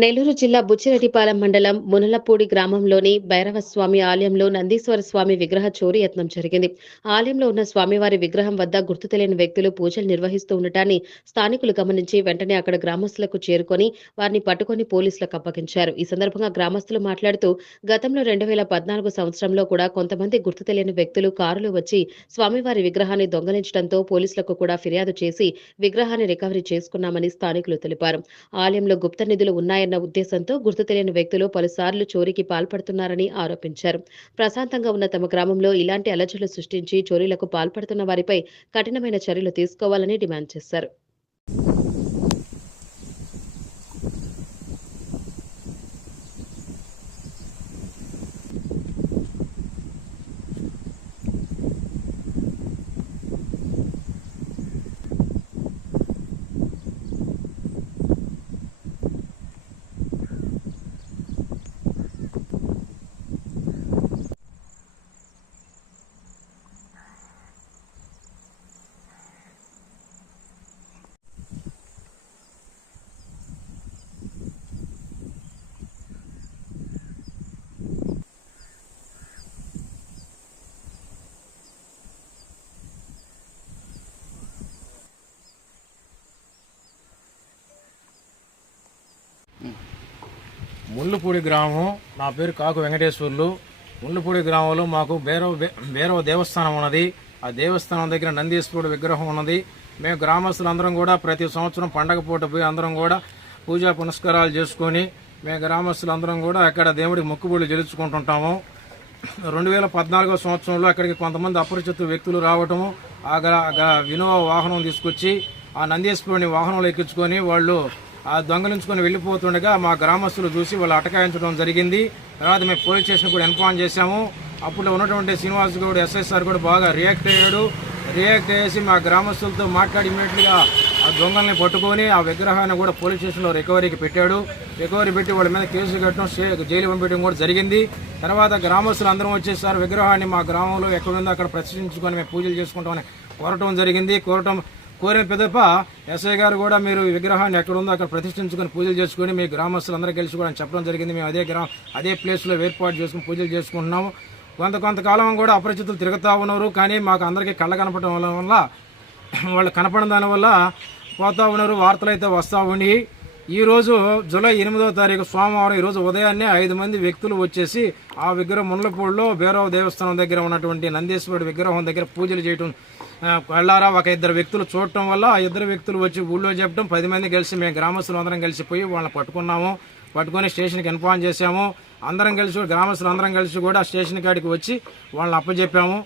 నెల్లూరు జిల్లా బుచ్చిరెడ్డిపాలెం మండలం మునలపూడి గ్రామంలోని భైరవస్వామి ఆలయంలో నందీశ్వర స్వామి విగ్రహ చోరీ యత్నం జరిగింది. ఆలయంలో ఉన్న స్వామివారి విగ్రహం వద్ద గుర్తు తెలియని వ్యక్తులు పూజలు నిర్వహిస్తూ ఉండటాన్ని స్థానికులు గమనించి వెంటనే అక్కడ గ్రామస్తులకు చేరుకొని వారిని పట్టుకొని పోలీసులకు అప్పగించారు. ఈ సందర్భంగా గ్రామస్తులు మాట్లాడుతూ గతంలో 2014 సంవత్సరంలో కూడా కొంతమంది గుర్తు తెలియని వ్యక్తులు కారులో వచ్చి స్వామివారి విగ్రహాన్ని దొంగలించడంతో పోలీసులకు కూడా ఫిర్యాదు చేసి విగ్రహాన్ని రికవరీ చేసుకున్నామని స్థానికులు తెలిపారు. ఆలయంలో గుప్త నిధులు ఉన్నాయన్న ఉద్దేశంతో గుర్తు తెలియని వ్యక్తులు పలుసార్లు చోరీకి పాల్పడుతున్నారని ఆరోపించారు. ప్రశాంతంగా ఉన్న తమ గ్రామంలో ఇలాంటి అలజడులు సృష్టించి చోరీలకు పాల్పడుతున్న వారిపై కఠినమైన చర్యలు తీసుకోవాలని డిమాండ్ చేశారు. ముళ్ళుపూడి గ్రామం. నా పేరు కాకు వెంకటేశ్వర్లు. ముళ్ళుపూడి గ్రామంలో మాకు భైరవ దేవస్థానం ఉన్నది. ఆ దేవస్థానం దగ్గర నందీశ్వరుడు విగ్రహం ఉన్నది. మేము గ్రామస్తులందరం కూడా ప్రతి సంవత్సరం పండగ పూట పోయి అందరం కూడా పూజా పునస్కారాలు చేసుకొని మేము గ్రామస్తులందరం కూడా అక్కడ దేవుడికి మొక్కుబడులు చెల్లించుకుంటుంటాము. 2014 సంవత్సరంలో అక్కడికి కొంతమంది అపరిచిత వ్యక్తులు రావటము, వినోవ వాహనం తీసుకొచ్చి ఆ నందీశ్వరుని వాహనంలో ఎక్కించుకొని వాళ్ళు ఆ దొంగలించుకొని వెళ్ళిపోతుండగా మా గ్రామస్తులు చూసి వాళ్ళు అటకాయించడం జరిగింది. తర్వాత మేము పోలీస్ స్టేషన్ కూడా ఇన్ఫార్మ్ చేశాము. అప్పుడు ఉన్నటువంటి శ్రీనివాస్ గౌడ్ ఎస్ఐసార్ కూడా బాగా రియాక్ట్ అయ్యాడు. రియాక్ట్ చేసి మా గ్రామస్తులతో మాట్లాడి ఇమీడియట్గా ఆ దొంగల్ని పట్టుకొని ఆ విగ్రహాన్ని కూడా పోలీస్ స్టేషన్లో రికవరీకి పెట్టాడు. రికవరీ పెట్టి వాళ్ళ మీద కేసు కట్టడం, జైలు పంపించడం కూడా జరిగింది. తర్వాత గ్రామస్తులు అందరం వచ్చేసారు. విగ్రహాన్ని మా గ్రామంలో ఎక్కడుందో అక్కడ ప్రతిష్ఠించుకొని మేము పూజలు చేసుకుంటామని కోరటం జరిగింది. కోరిన పెద్దప ఎస్ఐ గారు కూడా మీరు విగ్రహాన్ని ఎక్కడుందో అక్కడ ప్రతిష్ఠించుకొని పూజలు చేసుకుని మీ గ్రామస్తులందరూ కలిసి కూడా చెప్పడం జరిగింది. మేము అదే ప్లేస్లో ఏర్పాటు చేసుకుని పూజలు చేసుకుంటున్నాము. కొంతకాలం కూడా అపరిచితులు తిరుగుతూ ఉన్నారు. కానీ మాకు అందరికీ కళ్ళ కనపడడం వల్ల వాళ్ళు కనపడిన దానివల్ల పోతూ ఉన్నారు. వార్తలు అయితే వస్తూ ఉండి ఈరోజు జూలై 8వ తారీఖు సోమవారం ఈరోజు ఉదయాన్నే 5 మంది వ్యక్తులు వచ్చేసి ఆ విగ్రహం ముళ్ళపూడిలో భైరవ దేవస్థానం దగ్గర ఉన్నటువంటి నందీశ్వరుడి విగ్రహం దగ్గర పూజలు చేయటం వెళ్ళారా ఒక 2 వ్యక్తులు చూడటం వల్ల ఆ 2 వ్యక్తులు వచ్చి ఊళ్ళో చెప్పడం 10 మంది కలిసి మేము గ్రామస్తులు అందరం కలిసిపోయి వాళ్ళని పట్టుకొని స్టేషన్కి ఇన్ఫార్మ్ చేశాము. అందరం కలిసి గ్రామస్తులు అందరం కలిసి కూడా స్టేషన్ కాడికి వచ్చి వాళ్ళని అప్పచెప్పాము.